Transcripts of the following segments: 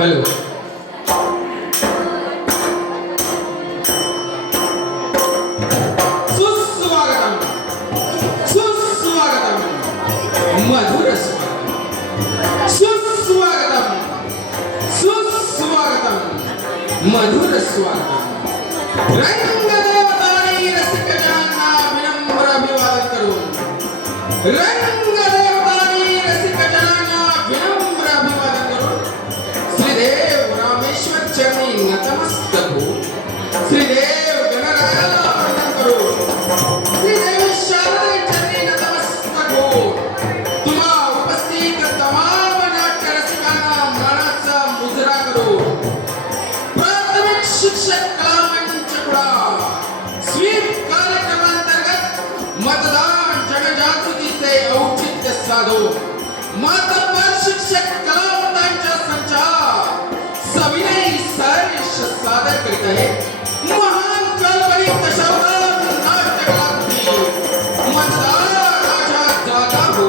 Hello सुस्वागतम सुस्वागतम मधुर सुस्वागतम सुस्वागतम मधुर स्वागतम रंगदेवतांनी रसिकजनांना विनम्र अभिवादन करून रंगदेवतांनी रसिकजनांना विनम्र अभिवादन करून श्रीदेव रामेश्वर चरणी नतमस्तक होऊन श्रीदेव गणरायाला वंदन करून श्रीदेवी शारदे चरणी नतमस्तक होऊन तुम्हा उपस्थित तमाम नाट्य रसिकांना मानाचा मुजरा करून प्राथमिक शिक्षक कला मंच कुडाळ स्वीप कार्यक्रमांतर्गत मतदान जनजागृतीचे औचित्य साधून मातब्बर शिक्षक कलावंतांच्या संचात सविनयी सहर्ष सादर करीत आहे महान कल्पनिक दशावतार नाट्यकलाकृती मतदार राजा जागा हो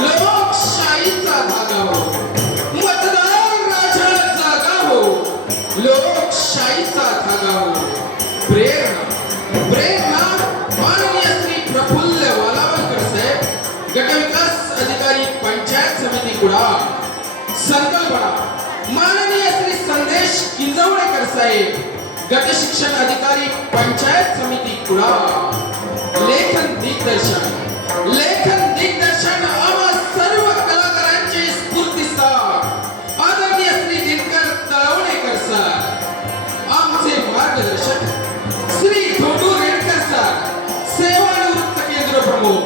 लोकशाहीचा धागा हो मतदार राजा जागा हो लोकशाहीचा धागा हो प्रेरणा प्रेरणा माननीय श्री प्रफुल्ल वालावलकर साहेब गटविकास अधिकारी पंचायत समिती कुडाळ संकल्पना माननीय श्री संदेश किंजवडेकर साहेब गट शिक्षण अधिकारी पंचायत समिती कुडाळ लेखन दिग्दर्शन आम्हा सर्व कलाकारांचे स्फूर्तिस्थान आदरणीय श्री दिनकर तळवणेकर सर आमचे मार्गदर्शक श्री धोंडू रेडकर सर सेवानिवृत्त केंद्र प्रमुख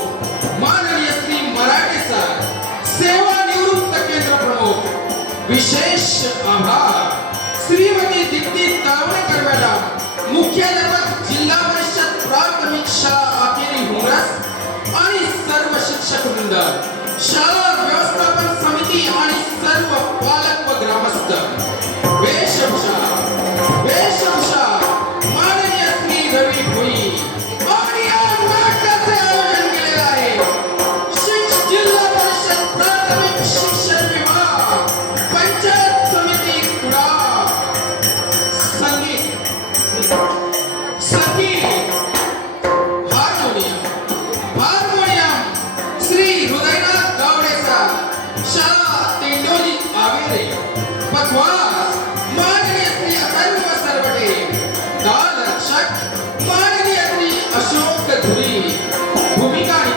माननीय श्री मराठे सर सेवानिवृत्त केंद्र प्रमुख विशेष आभार श्रीमती दीप्ती तळवणेकर मॅडम मुख्याध्यापक जिल्हा परिषद प्राथमिक शाळा आकेरी हुमरस आणि सर्व शिक्षक वृंद शाळा व्यवस्थापन समिती आणि सर्व पालक व ग्रामस्थ वेशभूषा माननीय श्री रवी भोई आणि या नाटकाचे आयोजन केलेले आहे जिल्हा परिषद प्राथमिक शिक्षण विभाग पंचायत समिती कुडाळ संगीत हार्मोनियम श्री हृदयनाथ गावडे सर शाळा तेंडोली आवेरे पखवाज माननीय श्री अथर्व सरवटे ताल रक्षक माननीय श्री अशोक धुरी भूमिका आणि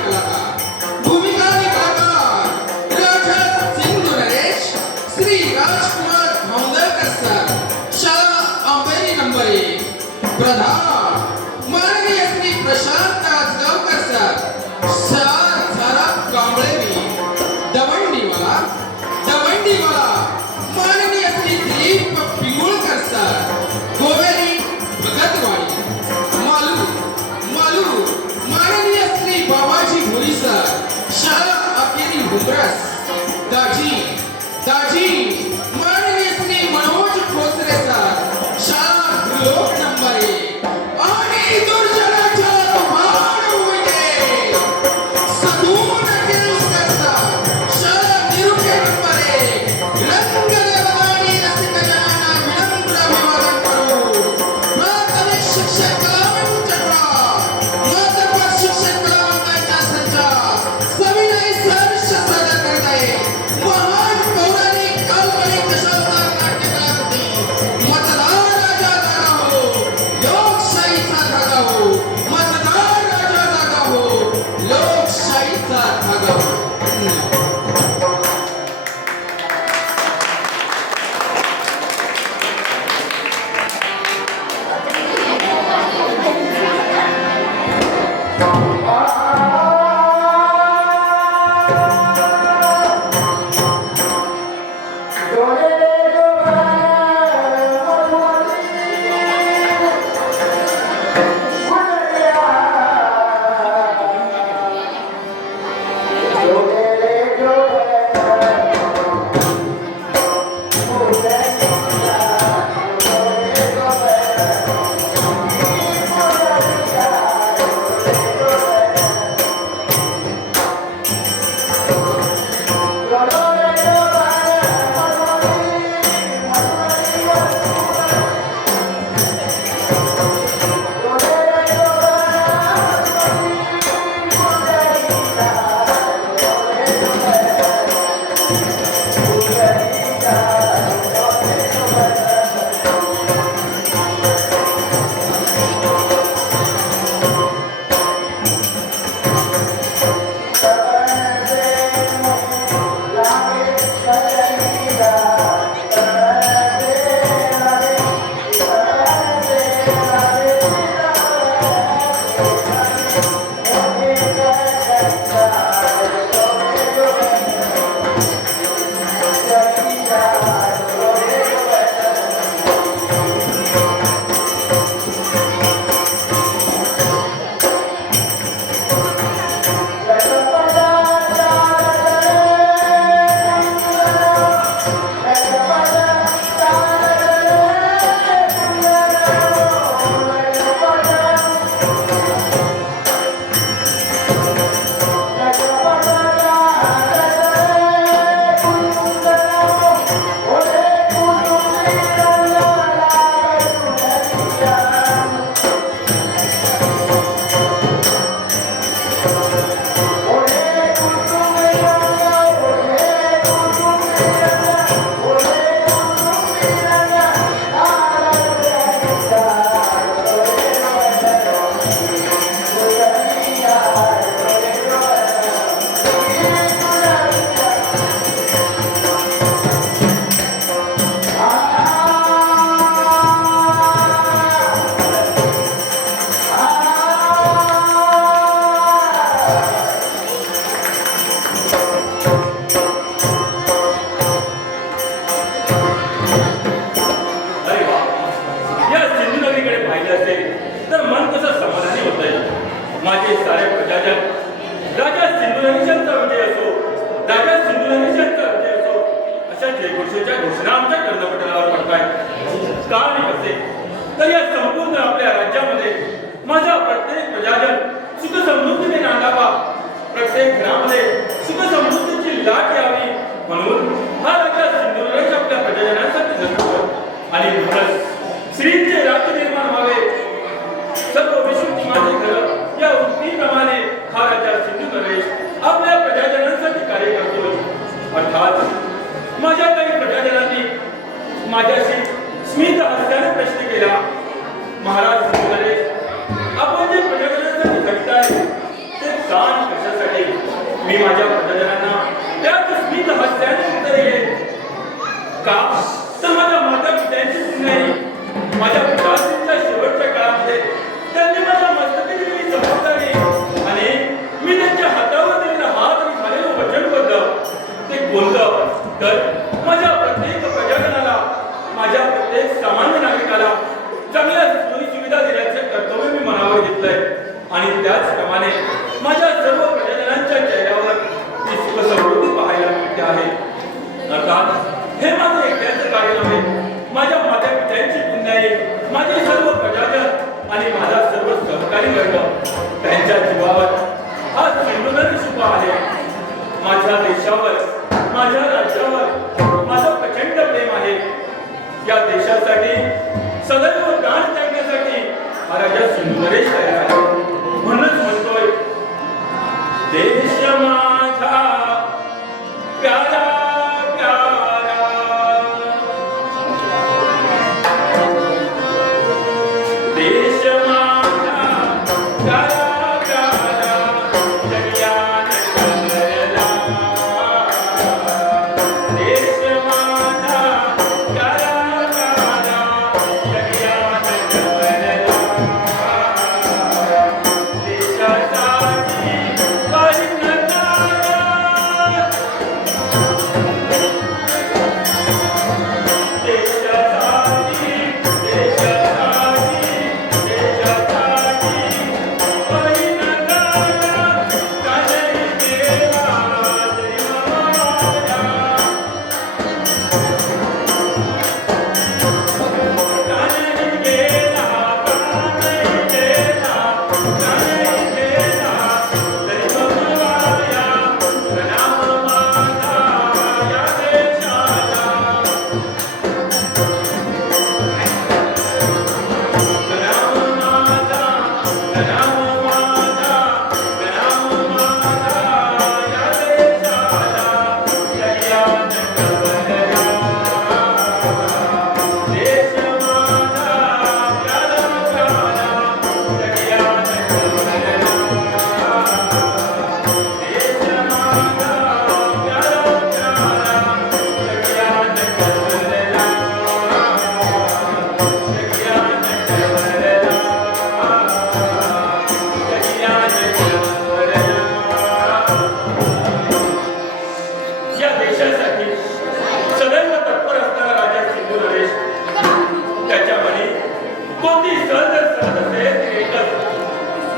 कलाकार राजा सिंधू नरेश श्री राजकुमार धोंदळकर सर शाळा आंबेरी नंबर 1 प्रधान माननीय श्री प्रशांत राजगावकर सर शाळा झारा कांबळेरी दवंडीवाला माननीय श्री दिलीप पिंगुळकर सर गोवेरी भगतवाडी मालू माननीय श्री बाबाजी भोरी सर शाळा अकेरी हुमरस दाजी माननीय श्री मनोज खोसरे सर शाळा लोक नंबर 1 आणि म्हणूनच श्रींचे राज्य निर्माण व्हावे, सर्व विश्वची माझे घर या उक्तीप्रमाणे हा राजा सिंधू नरेश आपल्या प्रजाजनांसाठी कार्य करतोय. अर्थात माझ्या काही प्रजाजनांनी माझ्याशी स्मित हास्याने प्रश्न केला, महाराज सिंधू नरेश, आपण जे प्रजाजनांसाठी घडताय ते काम कशासाठी? मी माझ्या प्रजाजनांना त्याच स्मित हास्याने उत्तर दिले, का तर माझ्या माता पित्यांची पुण्याई माझ्या पिताजींच्या शेवटच्या काळामध्ये त्यांनी माझ्या मस्तकी दिलेली जबाबदारी आणि मी त्यांच्या हातावर दिलेला हात आणि झालेलं वचनबद्ध ते कोणतं तर माझ्या प्रत्येक प्रजाजनाला, माझ्या प्रत्येक सामान्य नागरिकाला चांगल्या सोयी सुविधा देण्याचे कर्तव्य मी मनावर घेतलंय आणि त्याचप्रमाणे माझ्या सर्व प्रजाजनांच्या चेहऱ्यावर ती सुख समृद्धी पाहायला मिळते आहे. अर्थात हे माझे एकट्याचे कार्य नव्हे, माझ्या माता पित्यांची पुण्याई माझे सर्व प्रजाजन आणि माझा सर्व सहकारी वर्ग त्यांच्या जीवावर हा सिंधू नरेश उभा आहे. माझ्या देशावर, माझ्या राज्यावर माझं प्रचंड प्रेम आहे. या देशासाठी सदैव प्राण त्यागण्यासाठी हा राजा सिंधू नरेश तयार आहे. म्हणूनच म्हणतोय, देश माझा प्यारा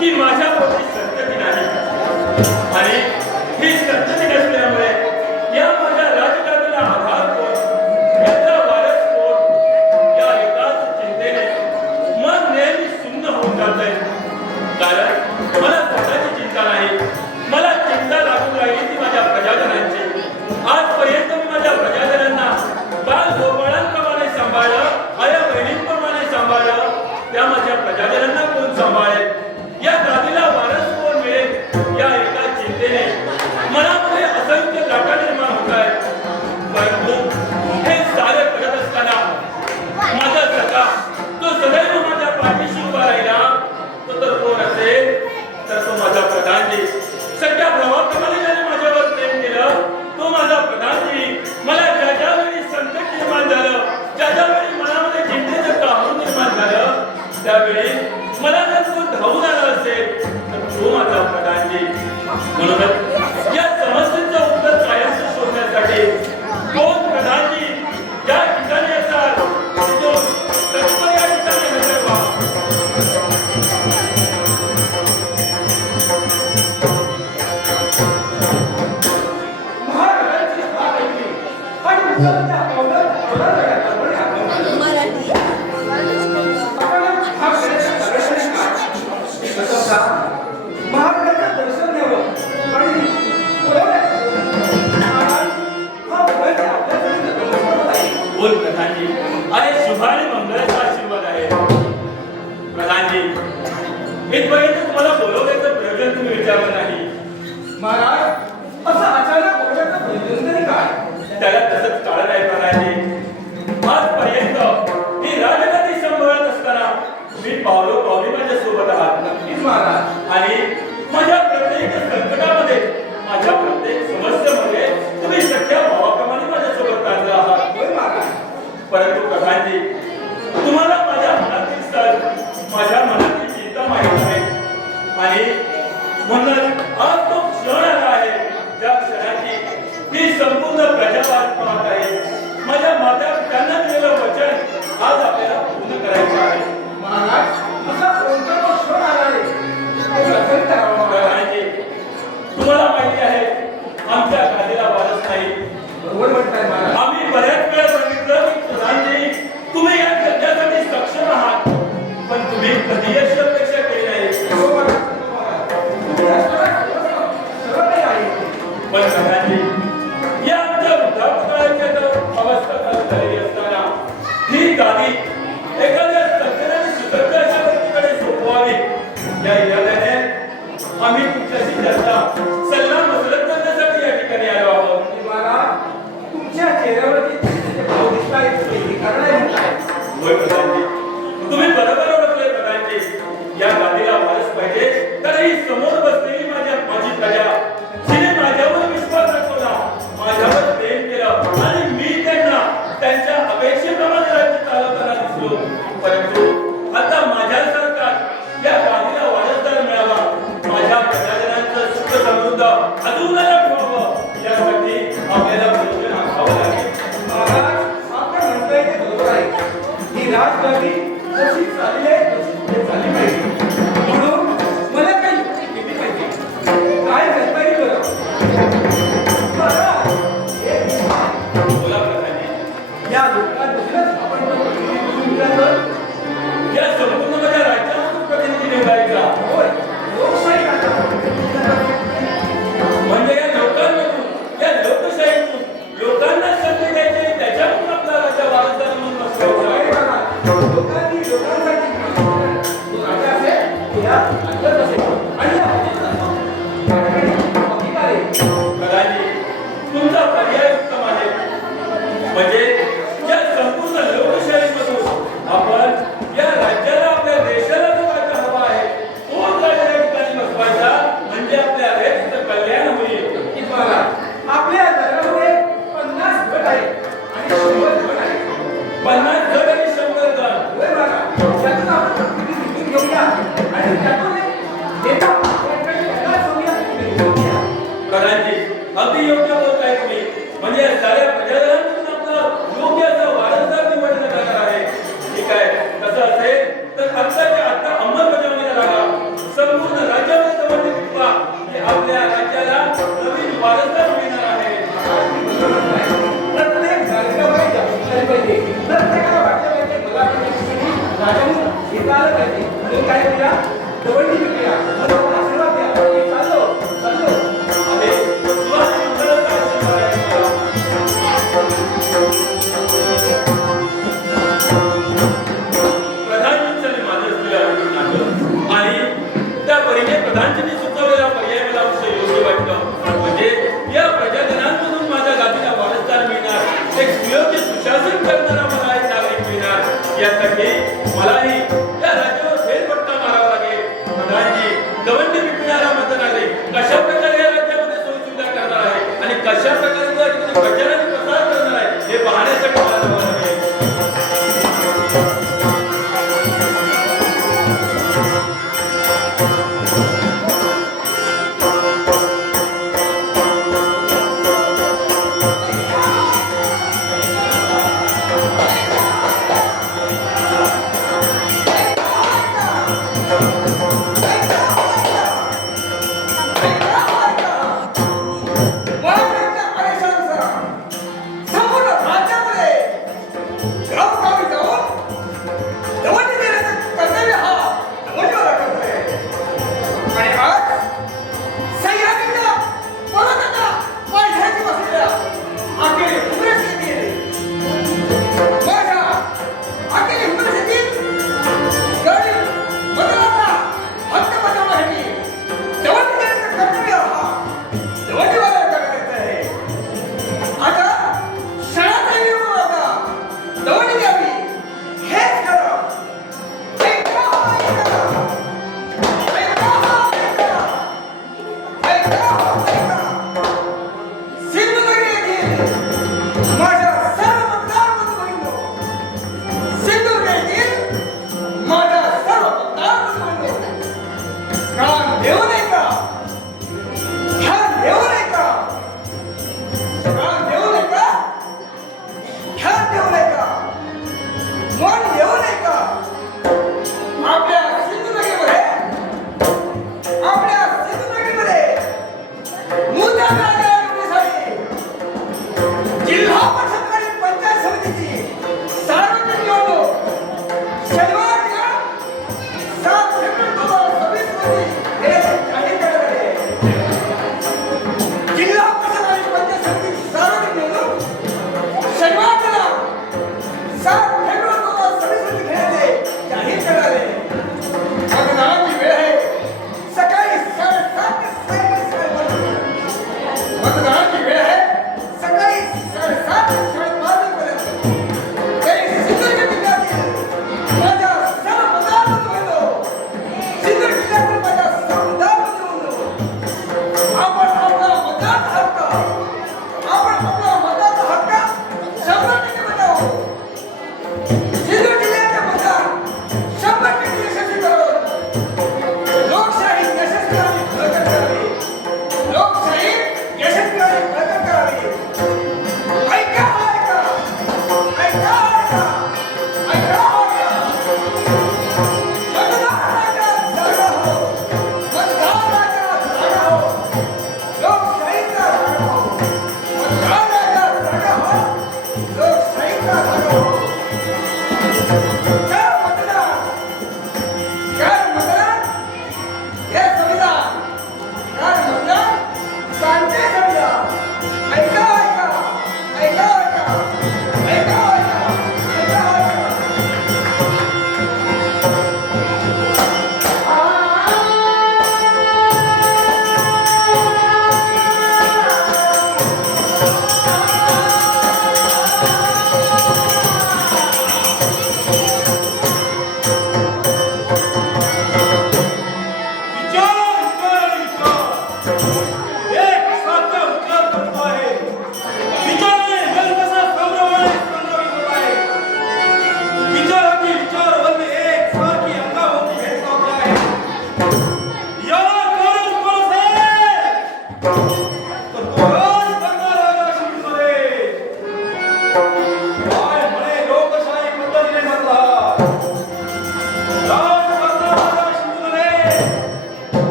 की माझ्या पोटी संतती नाही आणि ही संतती नसल्यामुळे या माझ्या राजकारणाला आधार कोण, याचा वारस कोण, या एकाच चिंतेने मन नेहमी सुन्न होऊन जातंय. कारण मला स्वतःची चिंता नाही, मला चिंता लागून राहिली ती माझ्या प्रजाजनांची. आजपर्यंत मी माझ्या प्रजाजनांना बाल गोपाळांप्रमाणे सांभाळलं, आया बहिणींप्रमाणे सांभाळलं. त्या माझ्या प्रजाजनांना कोण सांभाळेल, या गादीला वारस कोण मिळेल, या एका चिंतेने मनामध्ये असंख्य लाटा निर्माण होत आहेत. परंतु हे सारे करत असताना माझा सखा तो सदैव माझ्या पाठीशी उभा राहिला, तो तर कोण असेल तर तो माझा प्रधानजी. सगळ्या प्रभावाप्रमाणे ज्याने माझ्यावर प्रेम केलं तो माझा प्रधानजी. मला ज्या ज्या वेळी संकट निर्माण झालं, ज्या ज्या वेळी मनामध्ये चिंतेचं काहूर निर्माण झालं, त्यावेळी मला जर तो धावून आला असेल तर तो माझा प्रधानजी. म्हणूनच या समस्येचं उत्तर कायमचं शोधण्यासाठी कोण प्रधानजी या ठिकाणी असाल तो तत्पर या ठिकाणी हजर व्हा. महाराजांची हाक ऐकली आणि त्या महाराजांचं दर्शन घ्यावं आणि गादी एखाद्या सज्जनाने सुसज्ज अशा व्यक्तीकडे सोपवावी या इराद्याने आम्ही तुमच्याशी चर्चा सल्ला मसलत करण्यासाठी या ठिकाणी आलो आहोत. महाराज तुमच्या चेहऱ्यावरती भाव दिसताय हे करणार काय? होय प्रधानजी, तुम्ही बरोबर ओळखले प्रधानजी. या गादीला वारस पाहिजे तर ही समोर बसलेली माझी प्रजा जिने माझ्यावर विश्वास दाखवला, माझ्यावर प्रेम केलं आणि मी त्यांना त्यांच्या अपेक्षेप्रमाणे राज्य चालवताना दिसलो. परंतु आता माझ्यासारखा या गादीला वारसदार मिळावा, माझ्या प्रजाजनांचं सुख समृद्ध अजून व्हावं यासाठी आपल्याला प्रयोजन आखावं लागेल. महाराज आपण म्हणतोय ते बरोबर आहे. ही राजगादी जशी चालली आहे तशी पुढे चालली पाहिजे. म्हणून मला काही युक्ती केली पाहिजे. काय करता येईल बरं? महाराज, बोला प्रधानजी. या लोकांमधूनच आपण प्रतिनिधी तर या संपूर्ण माझ्या राज्यामधून प्रतिनिधी निवडायचा. होय लोकशाही आता म्हणजे या लोकांमधून, या लोकशाहीतून लोकांना संधी द्यायची, त्याच्यातून आपला राजा वारसदार म्हणून बसवायचा. होय महाराज. लोकांनी लोकांसाठी जो राजा असेल तो या राज्यात असेल आणि या राज्यात असेल. अधिकार आहे. प्रधानजी, तुमचा पर्याय उत्तम आहे. म्हणजे या संपूर्ण लोकशाहीमधून आपण या राज्याला, आपल्या देशाला जो राजा हवा आहे तोच राजा या ठिकाणी बसवायचा. म्हणजे आपल्या देशाचं कल्याण होईल. की महाराज आपल्या नगरामध्ये 50 गट आहे आणि 100 गट आहे. 50 गट आणि 100 गण. होय महाराज. त्यातून आपण प्रतिनिधी घेऊया आणि त्यातून नेता यांच्याकडे त्याला सोडूया, घेऊया. प्रधानजी, अगदी योग्य बोलताय तुम्ही. म्हणजे साऱ्या प्रजाजनांमधून आपलं योग्य असं वारसदार निवडलं जाणार आहे. ठीक आहे, तसं असेल तर आत्ताच्या आत्ता अंमलबजावणीला लागा. संपूर्ण राज्यामध्ये दवंडी पिटवा की आपल्या राज्याला नवीन वारसदार मिळणार आहे. प्रत्येक जागेवर जागृती झाली पाहिजे. प्रत्येकाला वाटलं पाहिजे मला राजाने घेता आलं पाहिजे. म्हणून काय करूया? दवंडी पिटूया. मला आशीर्वाद द्या. मी चाललो. आहे शिवाजी महाराजांचा आशीर्वाद आहे मला. प्रधानमंत्र्यांनी माझं स्त्रीला नातं आणि त्या परीने प्रधानजींनी सुचवलेला पर्याय मला अतिशय योग्य वाटतं. म्हणजे या प्रजाजनांमधून माझ्या गादीला वारसदार मिळणार, एक सुयोग्य सुशासन करणारा मला एक नागरिक मिळणार. यासाठी मलाही या राज्यावर फेरफटका मारावा लागेल. प्रधानजी, दवंडी पिटणारा माझा नागरिक कशा प्रकारे या राज्यामध्ये सोयीसुविधा करणार आहे आणि कशा प्रकारे तो या ठिकाणी प्रचार आणि प्रसार करणार आहे हे पाहण्यासाठी मला जावं लागेल. महाराजांच्या आदेशानुसार संपूर्ण राज्यामध्ये गावोगावी जाऊन दवंडी देण्याचं कर्तव्य हा दवंडीवाला करतोय. आणि आज सह्याद्रीच्या पर्वताच्या पायथ्याशी बसलेल्या आकेली हुमरेस येथील माझ्या आकेली हुमरेस येथील गरीब बदलाचा हक्क बजावण्यासाठी दवंडी देण्याचं कर्तव्य हा दवंडीवाला करायचं आहे. आता शाळा चालली म्हणून आता दवंडी द्यावी हेच खरं. ऐका, ऐका. ऐका, ऐका. ऐका, ऐका. सिंधुदुर्ग येथील माझ्या सर्व मतदार बंधू-भगिनींनो, सिंधुदुर्ग येथील माझ्या सर्व मतदार बंधू-भगिनींनो, कान देऊन ऐका. ध्यान देऊन ऐका. कान देऊन ऐका. ध्यान देऊन ऐका. मन देऊन ऐका. आपल्या सिंधुदुर्गमध्ये नूतन राजा निवडीसाठी जिल्हा परिषद आणि पंचायत समितीची सार्वत्रिक निवडणूक शनिवार दिनांक 7 फेब्रुवारी 2026 रोजी घेण्याचे जाहीर करण्यात आले आहे. जिल्हा परिषद आणि पंचायत समितीची सार्वत्रिक निवडणूक शनिवार दिनांक 7 फेब्रुवारी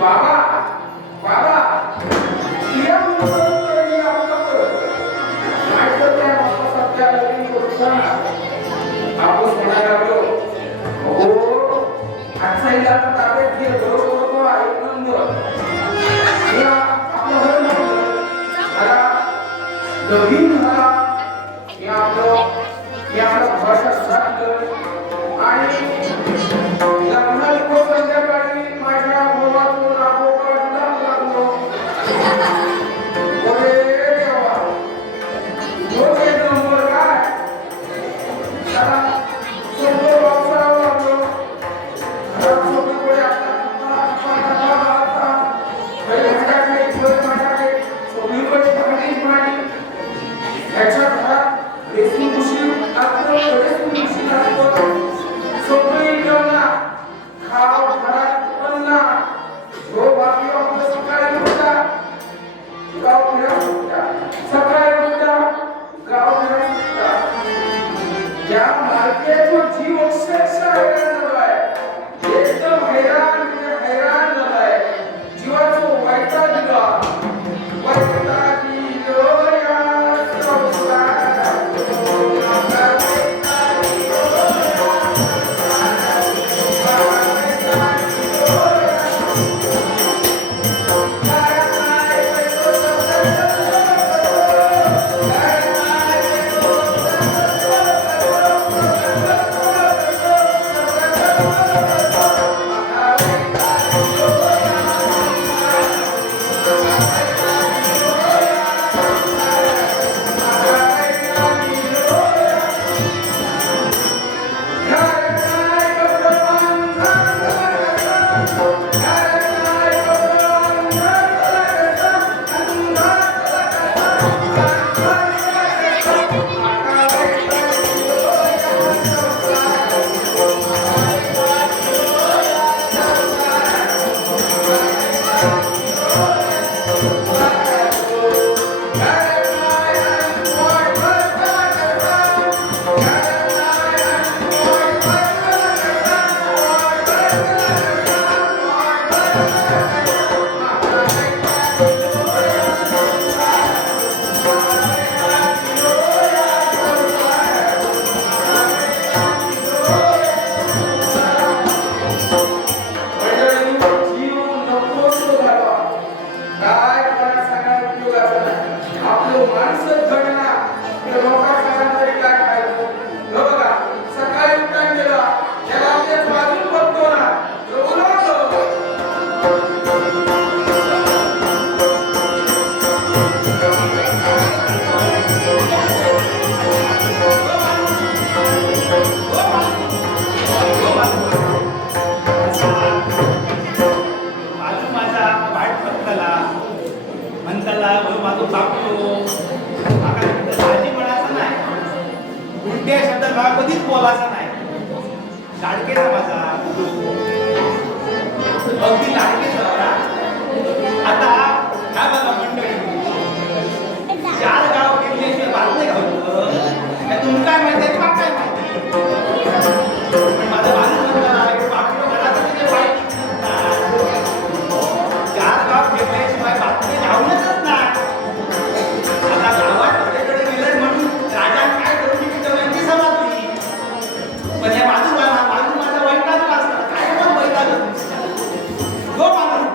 बाबा बाबा तरी आपलं बरोबर. नाहीतर त्या बापासारख्या नवीन पुरुषांना आपण म्हणायला लागलो, "हो, आजचा हिला ताब्यात घे, बरोबर आहे नंबर." या आपलं घर नव्हतं. जरा नवीन झाला हे आपलं भाषा सांगलं आणि लग्नाला संध्याकाळी माझ्या बोलातून आगोबाजूला लागलो. ओरे देवा, डोके नंबर काय? जरा सोबत वापरावं लागलो. घरात सगळीकडे सगळीकडे भांडीच भांडी. याच्या घरात रेशीम उशीर लागतो, रेशीम उशीर लागतो. सगळी जेवणा खाव घरात अन्न जो बाकी आपलं सकाळी उठता गाव फिरा सुटता, सकाळी उठता गाव फिरा सुटता. या मार्केटवर जीव अक्षरशः हैराण झालाय. एकदम हैराण म्हणजे हैराण झालाय. जीवाचं वैताग दिला. वैतागी लोया कधीच बोलायचा नाही. लाडकेचा माझा अगदी लाडकेच होता. आता काय बघा मंडळी, 4 गाव गेल्याशिवाय बातमी घालतो. तुमचं काय माहिती आहे, काय माहिती. पण माझा बाजू म्हणतो बाकी घरात तिथे माहिती 4 गाव गेल्याशिवाय बातमी घालूनच नाही. आता गावात आपल्याकडे गेलं म्हणून राजा काय करून ती समजली. पण या बाजू माझा वैताग असतात. काय पण वैताग हो माणूस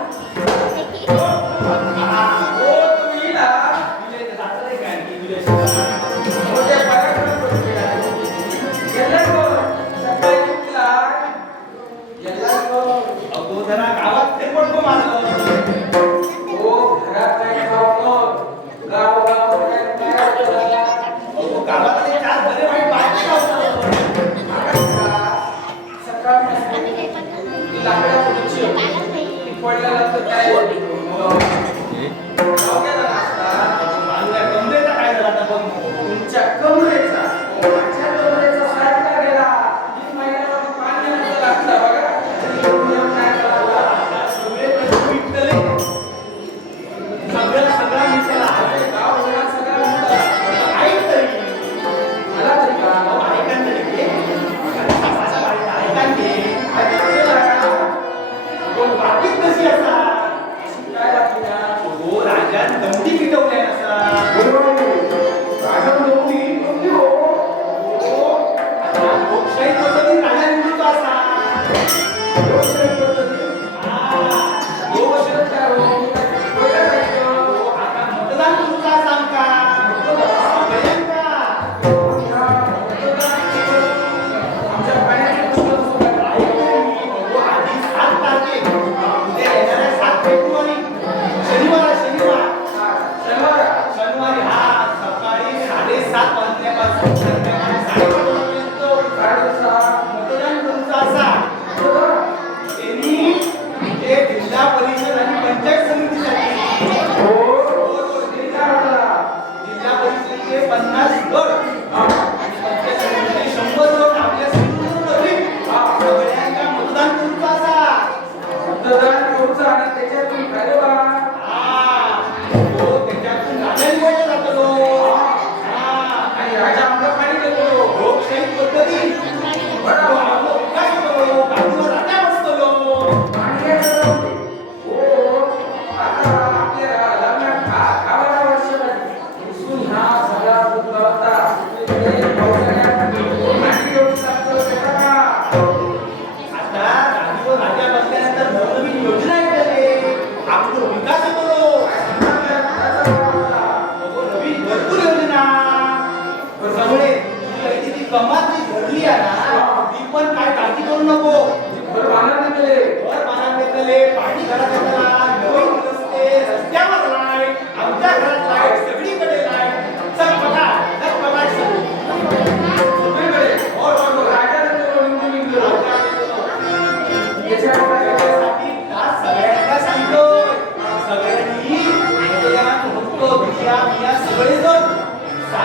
तो बिया बिया सगळेजण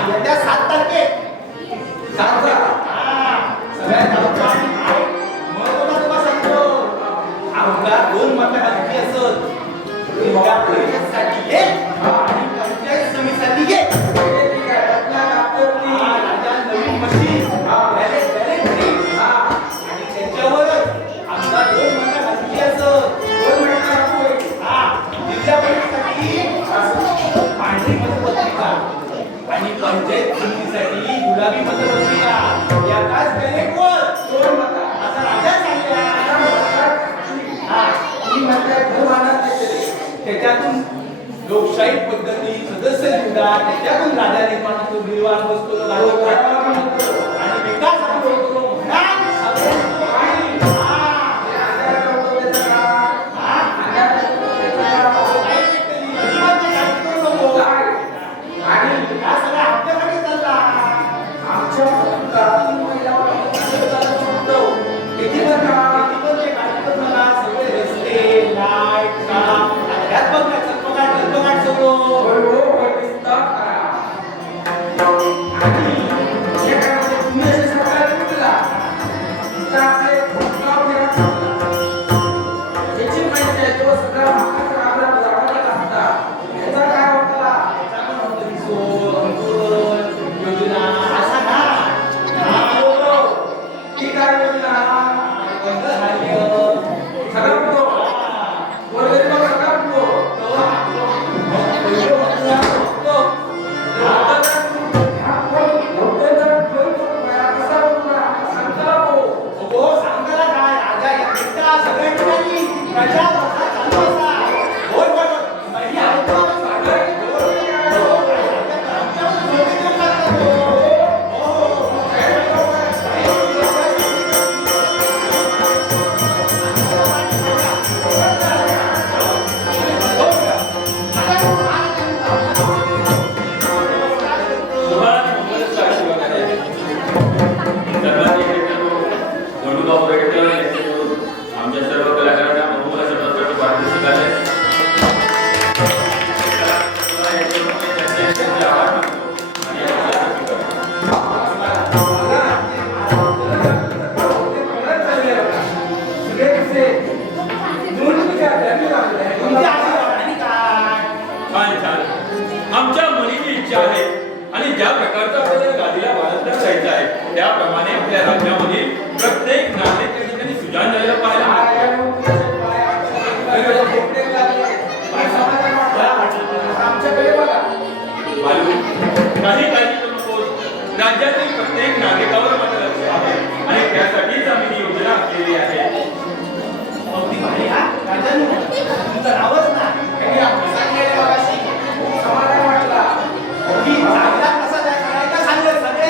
येत्या 7 तारखे 7 सगळ्यात जाऊचा आणि काय महत्त्वाचं तुम्हाला सांगतो आमच्या 2 मतदारांची असत जिल्हा परिषदसाठी एक आणि पंचायत समितीसाठी एक नवीन मशीन आणि त्याच्यावरच आमचा 2 मतदारांची असत जिल्हा परिषदसाठी पांढरी मतपत्रिका आणि पंचायत समितीसाठी गुलाबी मतपत्रिका याकाच बॅलेटवर 2 मत असा राजा सांगला त्याच्यातून लोकशाही पद्धती सदस्य निवडा त्याच्यातून राजा निर्माण निर्वाह बसतो आणि विकास आमच्या मनीची इच्छा आहे आणि ज्या प्रकारचा आपल्याला गादीला वारसदार जायचा आहे त्याप्रमाणे आपल्या राज्यामध्ये प्रत्येक नागरिक या ठिकाणी सुजाण जायला पाहायला काही काळजी करू नकोस राज्यातील प्रत्येक नागरिकावर माझं लक्ष आहे आणि त्यासाठीच आम्ही ही योजना आखलेली आहे अगदी भारी हा राजांनी तुमचं नावच ना काही आपण सांगितलं बघाशी समाधान वाटला अगदी चांगला कसा काय करायचा सांगितलं सगळे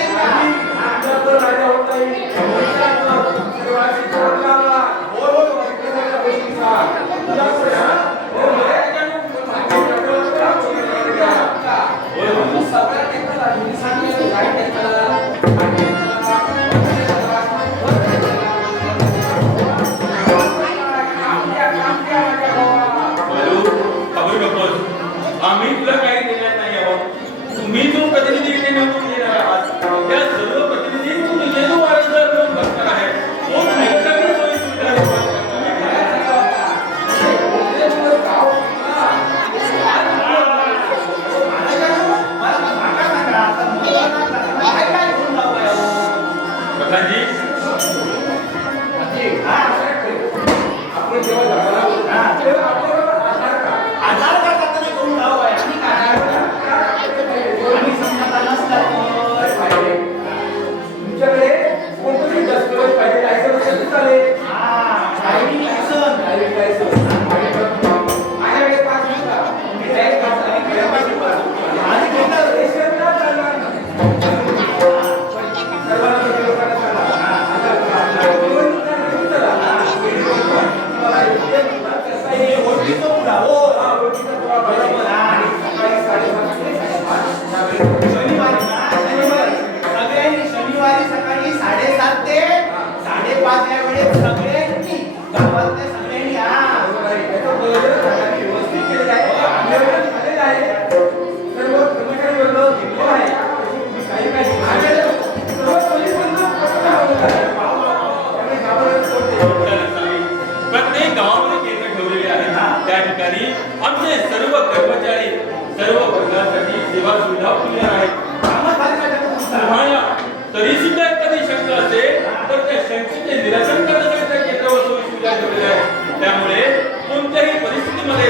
आमचा तो राजा होता सर्वांची चांगला हो हो वाटलेला गोष्टीचा तुला सोडा हो सगळ्या टेक्नॉलॉजी मी सांगितलं काय टेक्नॉलॉजी आम्ही तुला काही देणार नाही आहोत तुम्ही जो प्रतिनिधी इथे निवडून देणार आहात त्या सर्व प्रतिनिधी तुम्ही जे जो वारसदार म्हणून बसणार आहे तो नैसर्गिक सोयी सुविधा प्रधानजी आपण जेव्हा आधार कार्ड आता करून लाव आहे आणि समजा नसतात तुमच्याकडे कोणतं दस्तावेज पाहिजे लायसन्स असेल तर चालेल ड्रायव्हिंग लायसन ड्रायव्हिंग लायसन्स माझ्याकडे 5 मिनिटं मी डायरेक्ट आणि कोणता रेशन का चालणार सर्वांना लोकांना चालणार ओळखीचं पुढा हो बरोबर शनिवारी सगळ्यांनी शनिवारी सकाळी 7:30 ते 5:30 या वेळेत सगळ्यांनी गावातल्या सगळ्यांनी व्यवस्थित केलेलं आहे सेवा सुविधा पुरल्या आहेत. कामच भारी झालं तुमचं. तुम्हाला तरी सुद्धा एखादी शंका असेल तर त्या शंकेचे निरसन करण्यासाठी त्या केंद्रावर सोयी सुविधा ठेवलेल्या आहेत. त्यामुळे कोणत्याही परिस्थितीमध्ये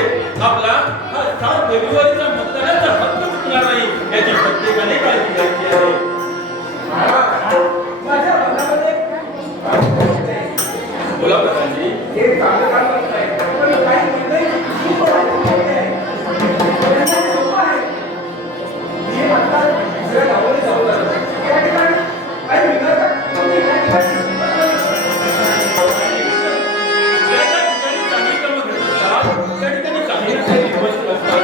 आपला हा 7 फेब्रुवारीचा मतदानाचा हक्क चुकणार नाही याची प्रत्येकाने काळजी घ्यायची आहे. माझ्या मनामध्ये बोला प्रधानजी. हे चांगलं काम करत आहे पण काही मंडळी खूप आहे. त्यांना हे सोपं आहे. हे म्हणतात दुसऱ्या गावाला जाऊ लागलं. या ठिकाणी काही विनाकारण तुम्ही या ठिकाणी ज्या ठिकाणी चांगली कामं घडत असतात त्या ठिकाणी काही ना काही विध्वंस असतात.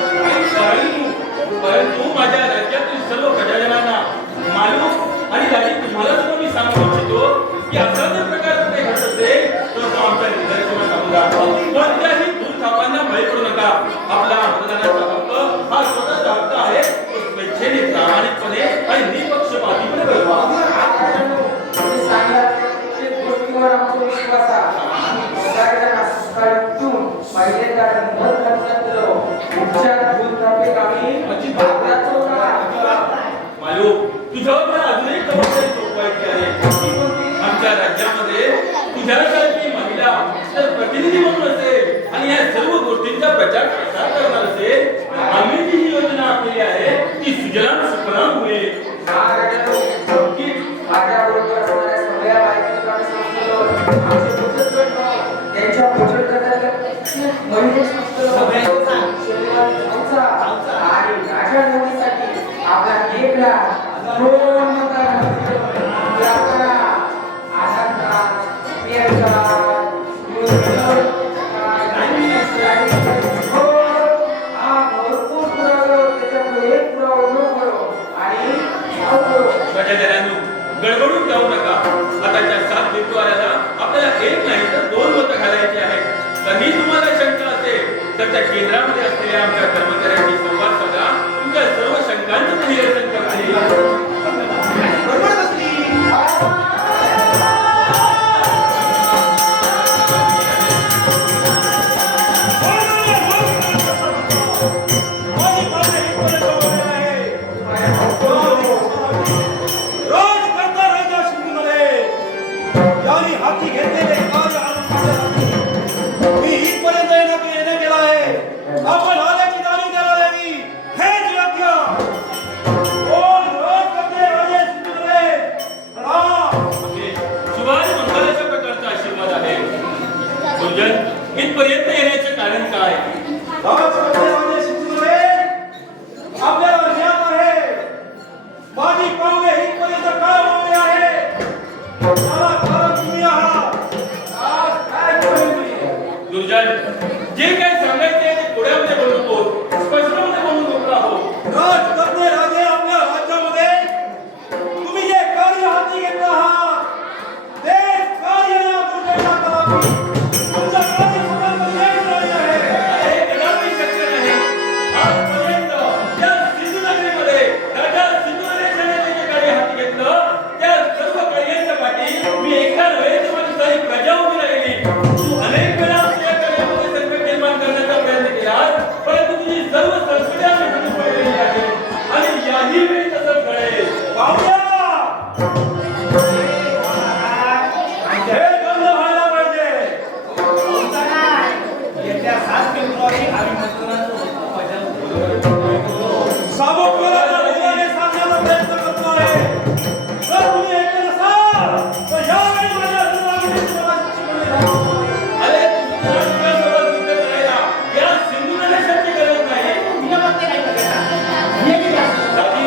परंतु माझ्या राज्यातील सर्व प्रजाजनांना मालूम आणि राजी तुम्हाला सुद्धा मी सांगू इच्छितो की असा जर प्रकार कुठे घडत असेल तर तो आमच्या निदर्शनास आणू द्या. कोणत्याही भूलथापांना बळी पडू नका. आपला मतदानाचा हक्क हा स्वतःचा हक्क आहे. तो स्वेच्छेने प्रामाणिकपणे आणि निपक्षपातीपणे बळकावा. तुम्ही सांगला ते गोष्टीवर आमचा विश्वास आहे. सगळ्यांना सकाळून पहिल्यांदा मत करण्यात उपचार भूलथापे आम्ही म्हणजे भागाचं मालू तुझ्यावर मला अजून एक जबाबदारी सोपवायची आहे. आमच्या राज्यामध्ये तुझ्यासारखी महिला जर प्रतिनिधी म्हणून असेल आणि या सर्व गोष्टींचा प्रचार प्रसार करणार असेल आम्ही जी ही योजना आखली आहे ती सुजलाम सुफलाम होईल. माझ्याबरोबर असणाऱ्या सगळ्या बायकांना आमचे बचत गट त्यांच्या बचत गटाच्या महिला संस्थेला आणि माझ्या निवडीसाठी आपला 1 लाख 2 मतदार प्रजाजनांनो गडबडून जाऊ नका. आताच्या 7 फेब्रुवारीला आपल्याला 1 नाही तर 2 मतं घालायची आहेत. कधी तुम्हाला शंका असेल तर त्या केंद्रामध्ये असलेल्या आमच्या कर्मचाऱ्यांशी संवाद साधा. तुमच्या सर्व शंकांचं ते निरसन करतील. बरोबर बसली. यांनी हाती घेतलेले कार्य मी इथपर्यंत येणे केला आहे. आपण आल्याची जाणीव त्याला द्यावी हेच योग्य. कोण रोज करते राजे सिंधुदुर्गे सुभाष मंगलाच्या प्रकारचा आशीर्वाद आहे. गुंजन इथपर्यंत येण्याचे कारण काय? राज करते राजे सिंधुदुर्गे आपल्याला ज्ञात आहे. माझी पावले इथपर्यंत काय मावले आहे त्याला कारण तुम्ही आहात. आज काय बोलेन मी? दुर्जन जे काही सांगायचे आहे ते थोड्यामध्ये बोलू नको, स्पष्टपणे बोलू नको आहो. राज करते राजे आपल्या राज्यामध्ये तुम्ही जे कार्य हाती घेतलं आहात ते कार्य या दुर्गेला करावी. तुमचं कार्य सगळ्यांमध्ये यश राहिलं आहे. हे कदापि शक्य नाही. आजपर्यंत या सिंधुनगरीमध्ये राजा सिंधुनगरीने जे कार्य हाती घेतलं त्या सर्व कार्यांच्या पाठी मी एका नव्हे तर माझी सारी प्रजा उभी राहिली. तू अनेक वेळा आपल्या कार्यामध्ये संकट निर्माण करण्याचा प्रयत्न केलास परंतु तुझी सर्व संकटे आम्ही हाती पडलेली आहेत आणि याही वेळी तसंच घडेल. पाहुण्या हे बंद व्हायला पाहिजे. आमचा नाही. येत्या 7 फेब्रुवारी आम्ही मतदानाचं हक्क बजावतो. सामोपचाराच्या बोलाने सांगण्याचा प्रयत्न करतो आहे. जर तुम्ही ऐकले नसाल तर यावेळी माझ्या हृदयामध्ये तुम्हाला शिकवले जाईल. अरे तुझ्यासोबत युद्ध करायला या सिंधू नरेशाची गरज नाही. तुला बघते नाही का? ये की नाही? दादी,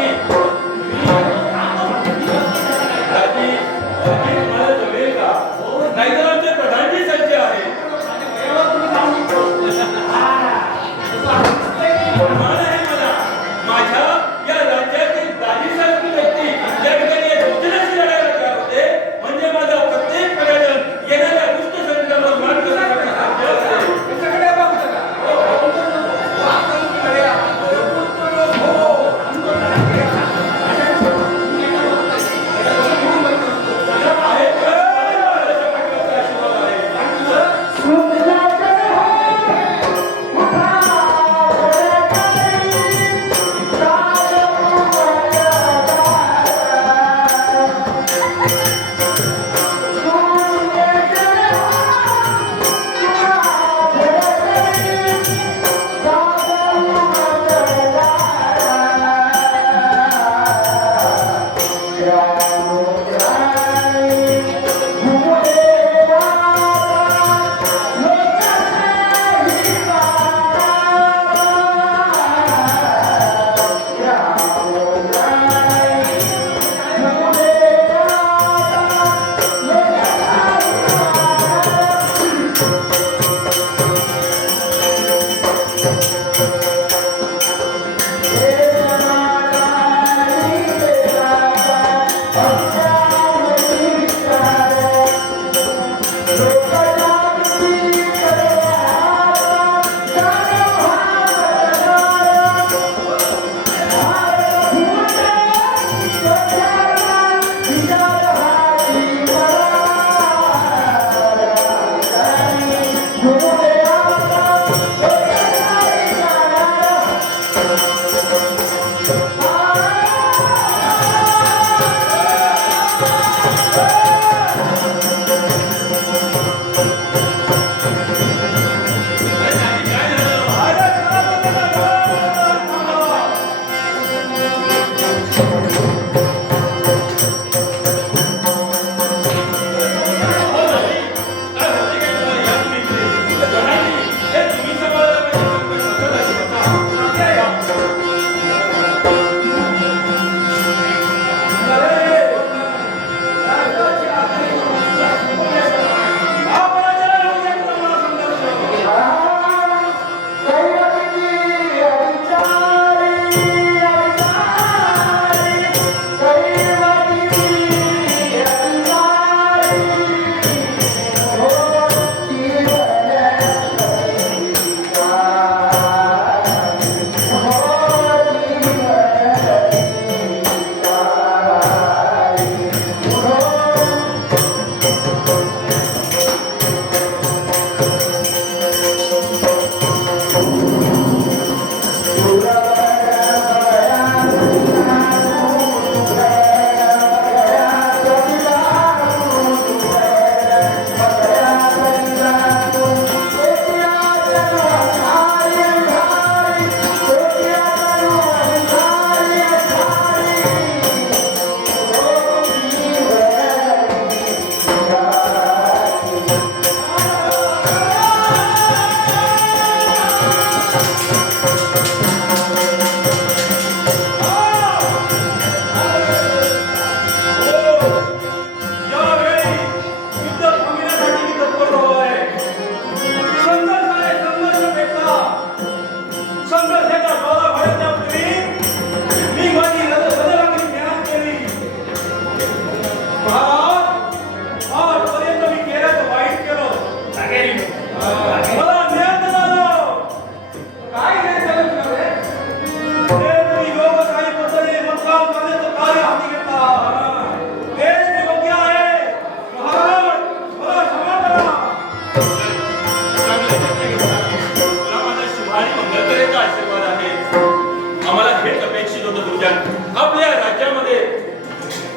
दुर्जन आपल्या राज्यामध्ये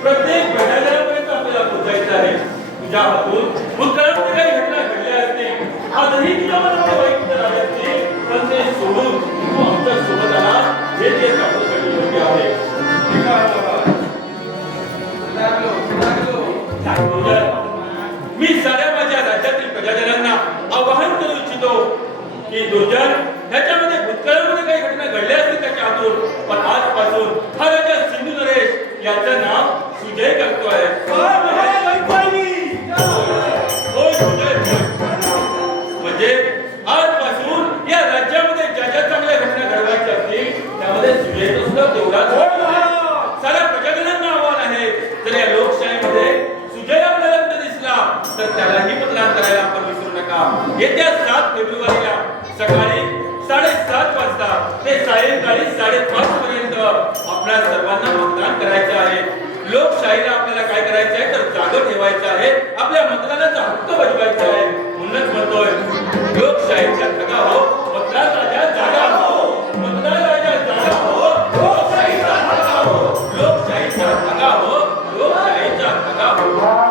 प्रत्येक प्रजाजनापर्यंत आपल्याला पोहोचायचं आहे. तुझ्या हातून भूतकाळामध्ये काही घटना घडल्या असतील, आजही तुझ्या मनामध्ये वाईट विचार आले असतील, पण ते सोडून तू आमच्या सोबत आला हे ते आपल्यासाठी योग्य आहे. दुर्जन, मी साऱ्या माझ्या राज्यातील प्रजाजनांना आवाहन करू इच्छितो की दुर्जन ह्याच्यामध्ये भूतकाळामध्ये काही घटना घडल्या असतील त्याच्या हातून, पण आजपासून हा राजा सिंधू नरेश याचं नाव सुजय करतोय. होय सुजय, म्हणजे आजपासून या राज्यामध्ये ज्या ज्या चांगल्या घटना घडवायच्या असतील त्यामध्ये सुजयचा सुद्धा तेवढाच साऱ्या प्रजाजनांना आव्हान आहे. तर या लोकशाहीमध्ये सुजय आपल्याला कुठे दिसला तर त्यालाही मतदान करायला आपण विसरू नका. येत्या 7 फेब्रुवारीला सकाळी 7:30 वाजता ते सायंकाळी 5:30 पर्यंत आपल्या सर्वांना मतदान करायचं आहे. लोकशाहीला आपल्याला काय करायचं आहे तर जागं ठेवायचं आहे, आपल्या मतदानाचा हक्क बजवायचा आहे. म्हणूनच म्हणतोय लोकशाहीच्या जागा हो, मतदान राजा जागा हो, मतदान राजा जागा हो, लोकशाहीचा जागा हो, लोकशाहीचा जागा हो, लोकशाहीचा जागा हो.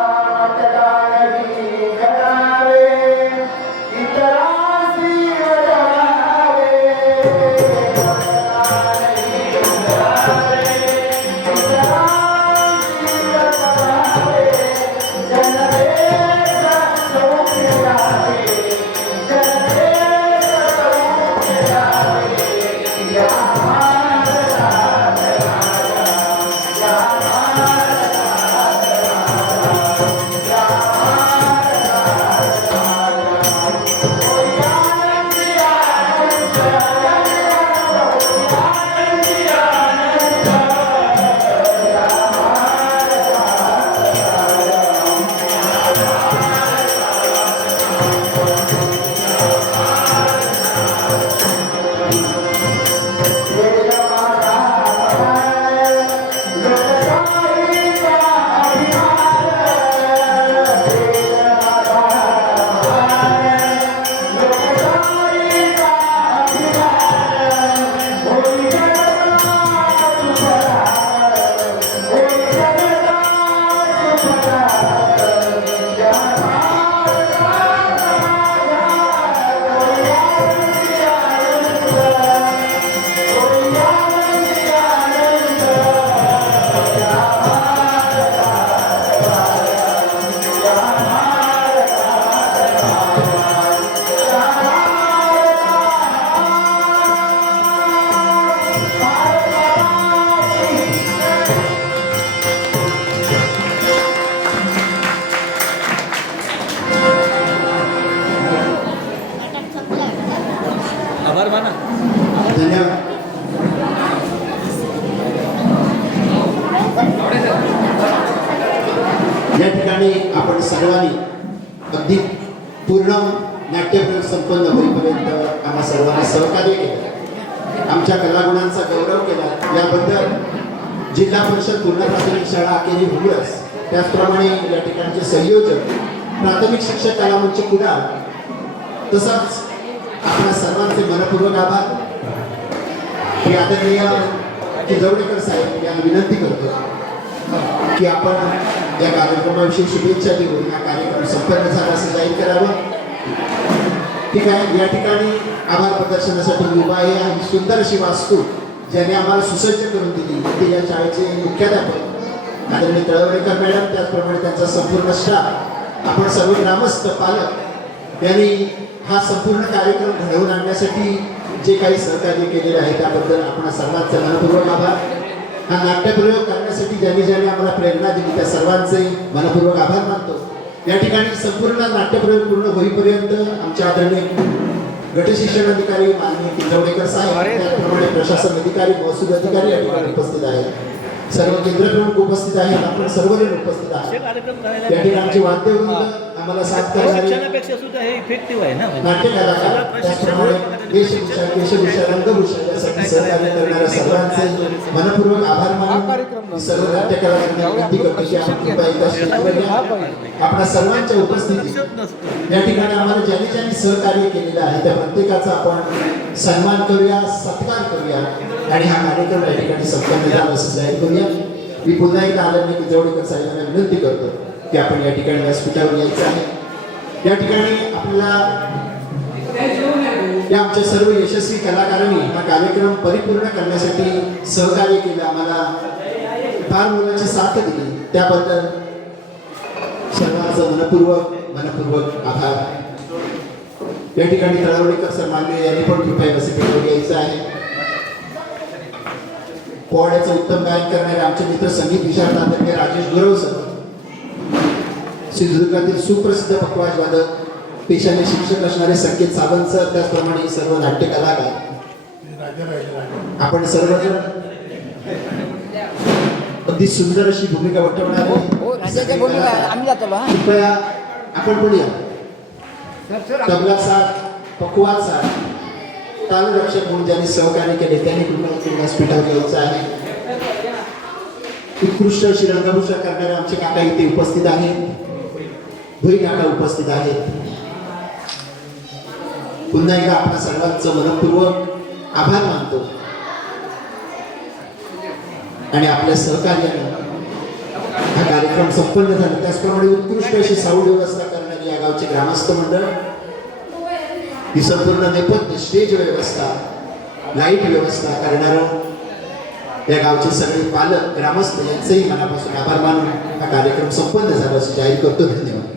या ठिकाणी आपण सर्वांनी अगदी पूर्ण नाट्यप्रयोग संपन्न होईपर्यंत आम्हा सर्वांना सहकार्य केलं, आमच्या कलागुणांचा गौरव केला. याबद्दल जिल्हा परिषद पूर्ण प्राथमिक शाळा अकेरी हुमरस, त्याचप्रमाणे या ठिकाणचे संयोजक प्राथमिक शिक्षक कलामंच कुडाळ, तसंच आपल्या सर्वांचे मनपूर्वक आभार. मी आदरणीय किजवडेकर साहेब यांना विनंती करतो की आपण या कार्यक्रमाविषयी शुभेच्छा देऊन हा कार्यक्रम संपन्न झाला असं जाहीर करावं. ठीक आहे. या ठिकाणी आभार प्रदर्शनासाठी उभा आहे ही सुंदर अशी वास्तू ज्याने आम्हाला सुसज्ज करून दिली ते या शाळेचे मुख्याध्यापक आदरणीय तळवडेकर मॅडम, त्याचप्रमाणे त्यांचा संपूर्ण स्टाफ, आपण सर्व ग्रामस्थ पालक यांनी हा संपूर्ण कार्यक्रम घडवून आणण्यासाठी जे काही सहकार्य केलेले आहे त्याबद्दल आपण सर्वांचा मनपूर्वक आभार. हा नाट्यप्रयोग करण्यासाठी ज्यांनी ज्यांनी आम्हाला प्रेरणा दिली त्या सर्वांचे मनपूर्वक आभार मानतो. या ठिकाणी संपूर्ण नाट्यप्रयोग पूर्ण होईपर्यंत आमचे आदरणीय गटशिक्षण अधिकारी माननीय किजवडेकर साहेब, त्याचप्रमाणे प्रशासन अधिकारी, महसूल अधिकारी या ठिकाणी उपस्थित आहेत, सर्व केंद्रप्रमुख उपस्थित आहेत, आपण सर्वजण उपस्थित आहात. या ठिकाणचे वाद्यवृंद आम्हाला साथ करणारे सुद्धा हे इफेक्टिव्ह आहे ना. नाट्य कलाकार, त्याचप्रमाणे वेशभूषा, केशभूषा, रंगभूषा यासाठी सहकार्य करणाऱ्या सर्वांचे मनपूर्वक आभार मानून सर्व नाट्य कलाकारांना विनंती करतो की आपण कृपया एकदा शिकवूया. आपल्या सर्वांच्या उपस्थितीत या ठिकाणी आम्हाला ज्यांनी ज्यांनी सहकार्य केलेलं आहे त्या प्रत्येकाचा आपण सन्मान करूया, सत्कार करूया. आणि हा कार्यक्रम या ठिकाणी संपन्न झाला असं जाहीर करूया. मी पुन्हा एकदा आदरणीय कुजवडेकर साहेबांना विनंती करतो की आपण या ठिकाणी व्यासपीठावर यायचं आहे. या ठिकाणी आपल्याला या आमच्या सर्व यशस्वी कलाकारांनी हा कार्यक्रम परिपूर्ण करण्यासाठी सहकार्य केलं, आम्हाला फार मोलाची साथ दिली, त्याबद्दल सर्वांचं मनपूर्वक आभार. या ठिकाणी तळवडेकर सर मान्य यांनी पण कृपया व्यासपीठावर यायचं आहे. पोवाड्याचं उत्तम गायन करणारे आमचे मित्र संगीत विशारद आदरणीय राजेश गुरव सर, सिंधुदुर्गातील सुप्रसिद्ध पखवाज वादक, पेशाने शिक्षक असणारे संकेत सावंत सर, त्याचप्रमाणे सर्व नाट्य कलाकार, आपण सर्वजण अगदी सुंदर अशी भूमिका वठवणारे कृपया आपण बोलूया. तबला साथ, पखवाज साथ, तालरक्षक म्हणून ज्यांनी सहकार्य केले त्यांनी कृपया व्यासपीठावर यायचं आहे. उत्कृष्ट अशी रंगभूषा करणारे आमचे काका इथे उपस्थित आहेत, भोई काका उपस्थित आहेत. पुन्हा एकदा आपल्या सर्वांचं मनपूर्वक आभार मानतो आणि आपल्या सहकार्याने हा कार्यक्रम संपन्न झाला. त्याचप्रमाणे उत्कृष्ट अशी साऊंड व्यवस्था करणारी या गावचे ग्रामस्थ मंडळ, ही संपूर्ण नेपथ्य स्टेज व्यवस्था, लाईट व्यवस्था करणारं या गावचे सगळे पालक ग्रामस्थ यांचेही मनापासून आभार मानून हा कार्यक्रम संपन्न झाला असं जाहीर करतो. धन्यवाद.